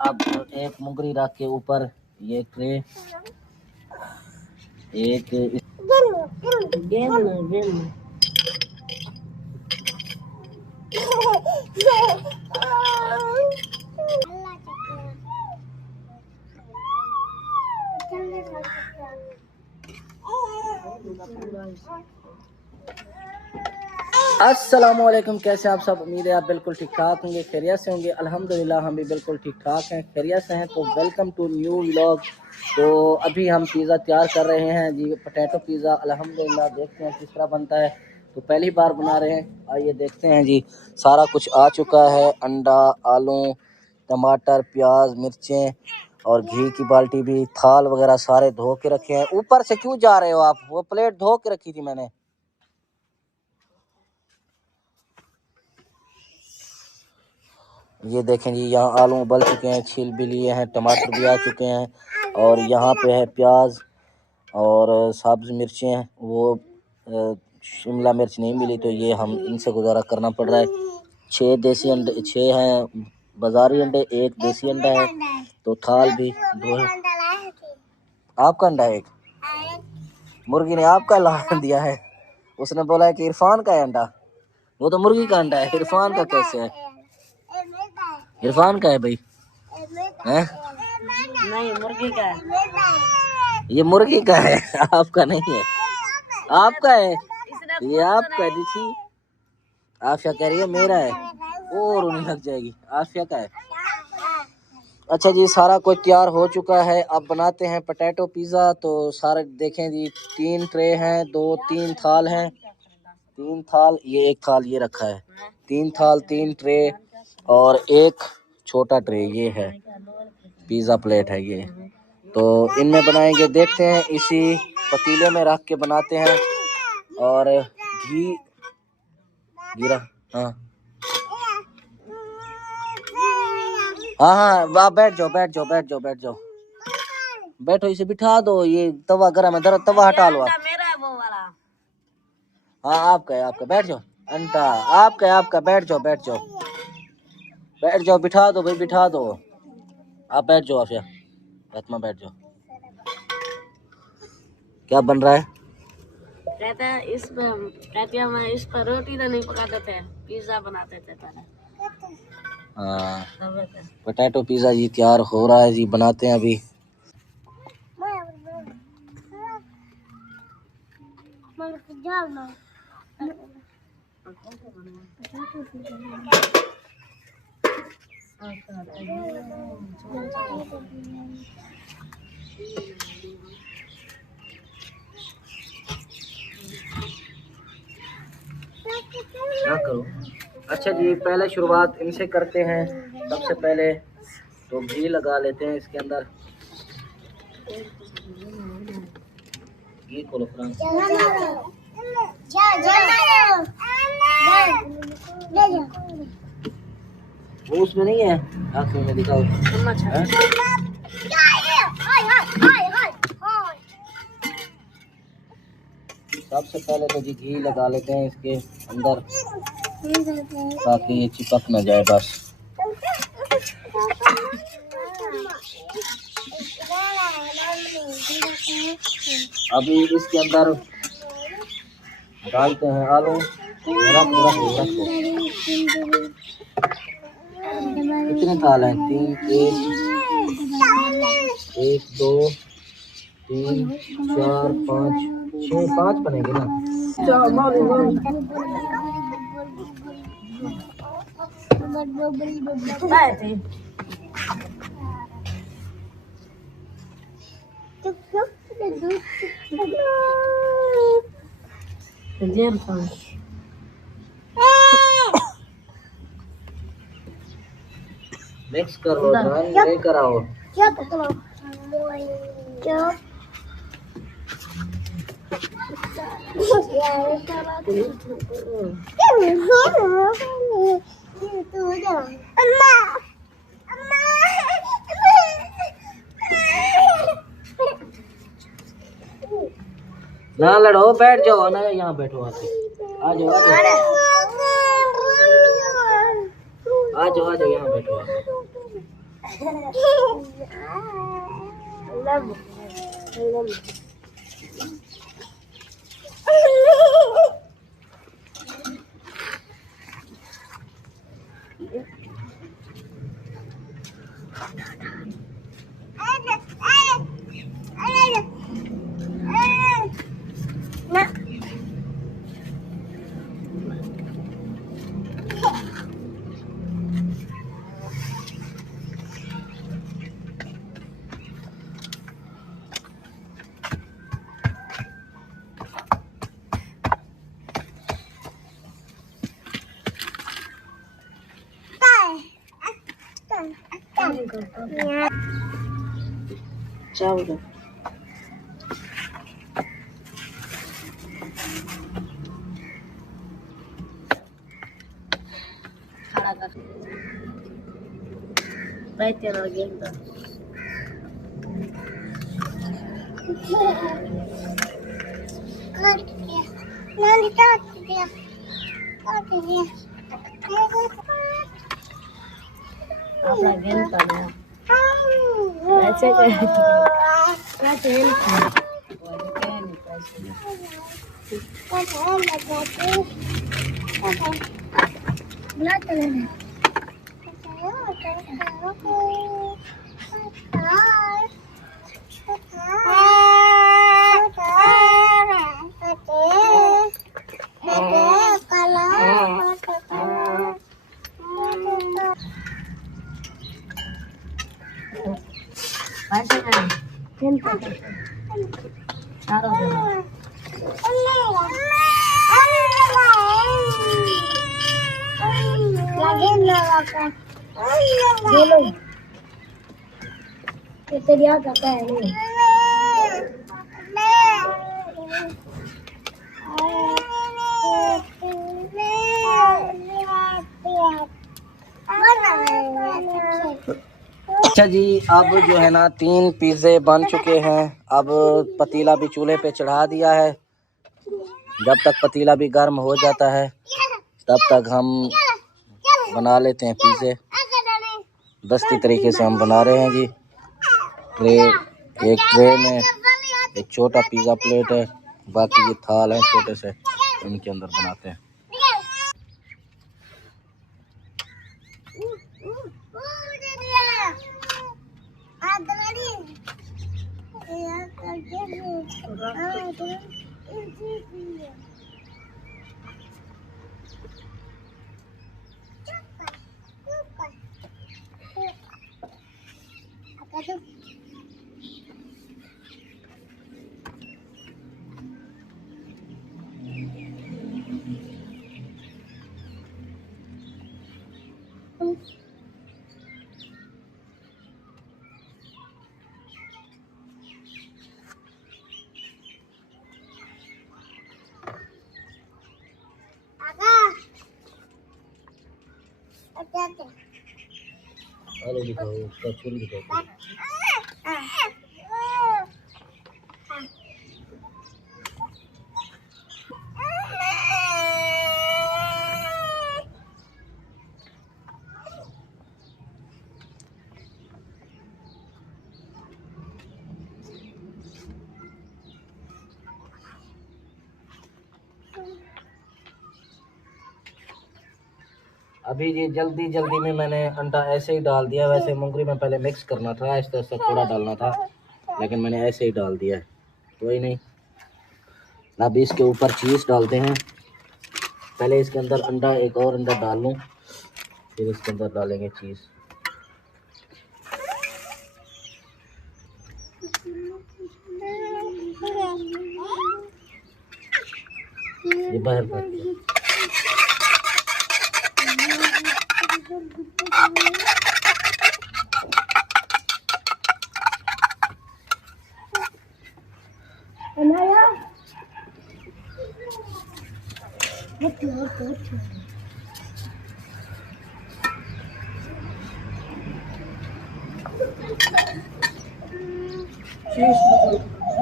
अब एक मुंगरी रख के ऊपर ये ट्रे, एक अस्सलामुअलैकुम। कैसे आप सब? उम्मीद है आप बिल्कुल ठीक ठाक होंगे, खैरियत से होंगे। अल्हम्दुलिल्लाह हम भी बिल्कुल ठीक ठाक हैं, खैरियत से हैं। तो वेलकम टू न्यू व्लॉग। तो अभी हम पिज़्ज़ा तैयार कर रहे हैं जी, पोटैटो पिज़्ज़ा। अल्हम्दुलिल्लाह देखते हैं किस तरह बनता है। तो पहली बार बना रहे हैं, आइए देखते हैं जी। सारा कुछ आ चुका है, अंडा, आलू, टमाटर, प्याज, मिर्चें और घी की बाल्टी भी, थाल वगैरह सारे धो के रखे हैं। ऊपर से क्यों जा रहे हो आप? वो प्लेट धो के रखी थी मैंने। ये देखें जी, यहाँ आलू उबल चुके हैं, छील भी लिए हैं, टमाटर भी आ चुके हैं और यहाँ पे है प्याज और सब्ज़ मिर्चें। वो शिमला मिर्च नहीं मिली तो ये हम इनसे गुजारा करना पड़ रहा है। 6 देसी अंडे, 6 हैं बाजारी अंडे, 1 देसी अंडा है। तो थाल भी दो है। आपका अंडा है एक? मुर्गी ने आपका ला दिया है। उसने बोला है कि इरफान का है अंडा। वो तो मुर्गी का अंडा है, इरफान का कैसे है? इरफान का है भाई? है? नहीं, मुर्गी का है। ये मुर्गी का है, आपका नहीं है। आपका है, ये आपका है जी। आफिया कह रही है मेरा है, और रोने लग जाएगी। आफिया का है। अच्छा जी, सारा कुछ तैयार हो चुका है। अब बनाते हैं पोटैटो पिज़्ज़ा। तो सारे देखें जी, 3 ट्रे हैं, 2-3 थाल हैं। 3 थाल, ये एक थाल ये रखा है। 3 थाल, 3 ट्रे और एक छोटा ट्रे ये है। पिज़्ज़ा प्लेट है ये। तो इनमें बनाएंगे, देखते हैं। इसी पतीले में रख के बनाते हैं और घी गिरा। हाँ हाँ हाँ, आप बैठ जाओ, बैठ जाओ, बैठ जाओ, बैठ जाओ, बैठो। इसे बिठा दो। ये तवा गर्म है, तवा हटा लो आप। मेरा है वो वाला। हाँ आपका है, आपका। बैठ जाओ। अंटा आपका है, आपका। बैठ जाओ, बैठ जाओ, बैठ जाओ। बिठा दो भाई, बिठा दो। आप बैठ जाओ, आफिया फातिमा बैठ जाओ। क्या बन रहा है? कहते हैं इस पर रोटी तो नहीं पकाते थे, पिज्जा बनाते थे पहले। हाँ, पोटैटो पिज़्ज़ा जी तैयार हो रहा है जी, बनाते हैं अभी। ना करो। अच्छा जी, पहले शुरुआत इनसे करते हैं। सबसे पहले तो घी लगा लेते हैं इसके अंदर। घी खोलो फ्रांस। वो उसमें नहीं है, आखिर में दिखाओ। सबसे पहले तो जी घी लगा लेते हैं इसके अंदर, ताकि ये चिपक ना जाए बस। अभी इसके अंदर डालते हैं आलू। रख दो। कितने थाल हैं? 3, 1, 2, 3, 4, 5, 6, 5 बनेंगे ना। मिक्स कर लो, नहीं कराओ। ना लड़ो, बैठ जाओ ना, यहाँ बैठो। आके आ जाओ, आ जाओ, आ जाओ, आ जाओ, यहाँ बैठो। love you. Ciao. Right there again. Apa again pada? Baca kan? Baca ini. Itu dia kakak ini. अच्छा जी, अब जो है ना 3 पिज़्ज़े बन चुके हैं। अब पतीला भी चूल्हे पे चढ़ा दिया है। जब तक पतीला भी गर्म हो जाता है तब तक हम बना लेते हैं पिज़्ज़े। दस्ती तरीके से हम बना रहे हैं जी। एक ट्रे में एक छोटा पिज़्ज़ा प्लेट है, बाकी ये थाल है छोटे से, इनके अंदर बनाते हैं। आलू दिखाओ, उसका छुरी दिखाओ। अभी ये जल्दी जल्दी में मैंने अंडा ऐसे ही डाल दिया। वैसे मूंगरी में पहले मिक्स करना था, आहिस्ता आहिस्ता थोड़ा डालना था, लेकिन मैंने ऐसे ही डाल दिया है। कोई नहीं, अब इसके ऊपर चीज़ डालते हैं। पहले इसके अंदर अंडा, एक और अंडा डाल लूँ, फिर इसके अंदर डालेंगे चीज़। ये बाहर कर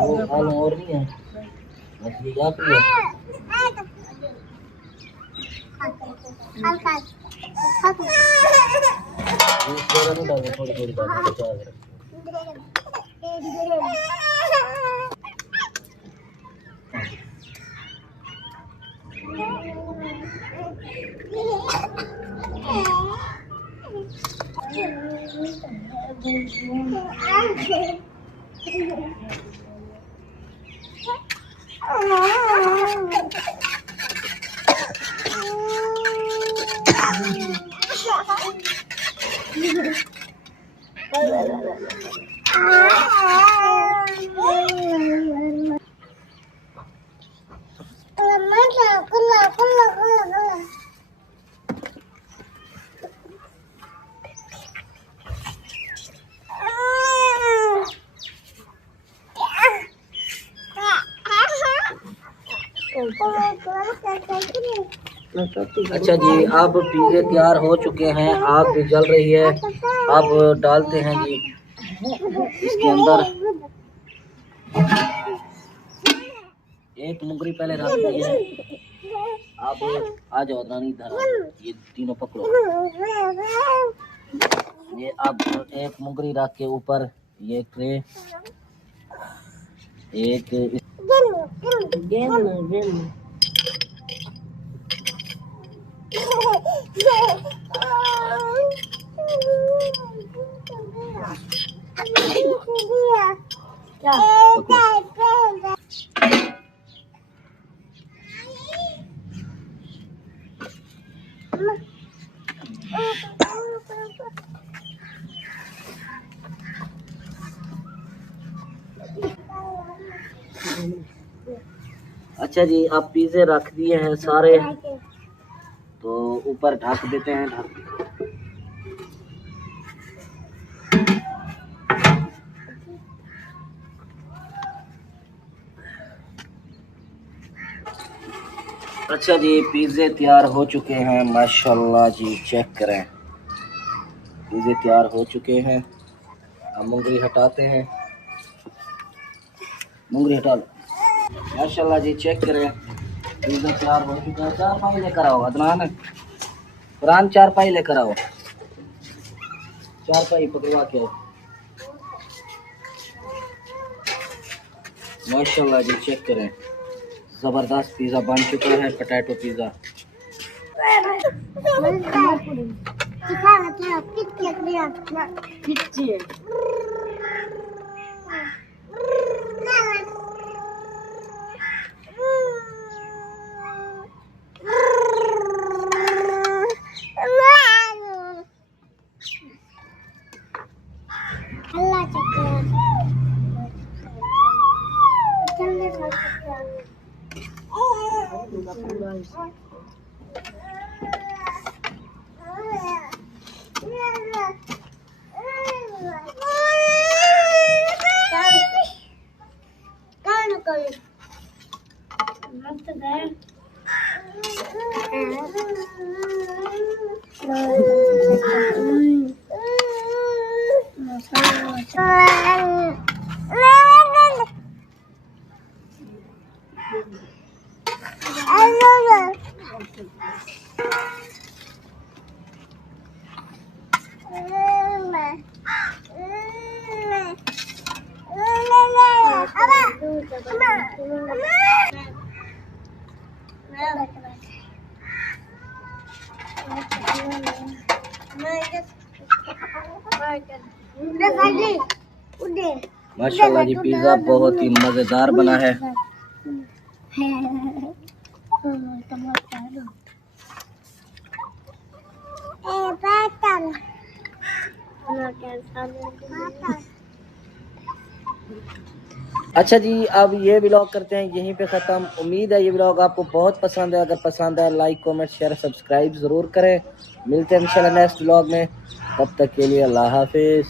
वो आलू और नहीं है, मछली आप ही है। ज़्यादा नहीं डालना, थोड़ी थोड़ी डालना, बचा कर। अच्छा जी, अब पिज़्ज़े तैयार हो चुके हैं, आग भी जल रही है। अब डालते हैं जी इसके अंदर। एक मुंगरी पहले रख दी है। अब आ जाओ रानी, इधर ये तीनों पकड़ो। ये अब एक मुंगरी रख के ऊपर ये ट्रे, एक अच्छा जी, अब पिज़्ज़े रख दिए हैं सारे, तो ऊपर ढक देते हैं। अच्छा जी, पिज़्ज़े तैयार हो चुके हैं माशाल्लाह जी, चेक करें, पिज़्ज़े तैयार हो चुके हैं। अब मुंगरी हटाते हैं, मुंगरी हटा लो। माशाल्लाह जी, चेक करें, पिज़्ज़ा तैयार हो चुका है। 4 पाई लेकर आओ अदनान, कुरान 4 पाई लेकर आओ, 4 पाई पकड़वा के आओ। माशाल्लाह जी, चेक करें, ज़बरदस्त पिज़्ज़ा बन चुका है, पोटैटो पिज़्ज़ा। माशाल्लाह जी, पिज़्ज़ा बहुत ही मज़ेदार बना है। अच्छा जी, अब ये व्लॉग करते हैं यहीं पे ख़त्म। उम्मीद है ये व्लॉग आपको बहुत पसंद है। अगर पसंद है लाइक कमेंट शेयर सब्सक्राइब ज़रूर करें। मिलते हैं इंशाल्लाह नेक्स्ट व्लॉग में, तब तक के लिए अल्लाह हाफिज़।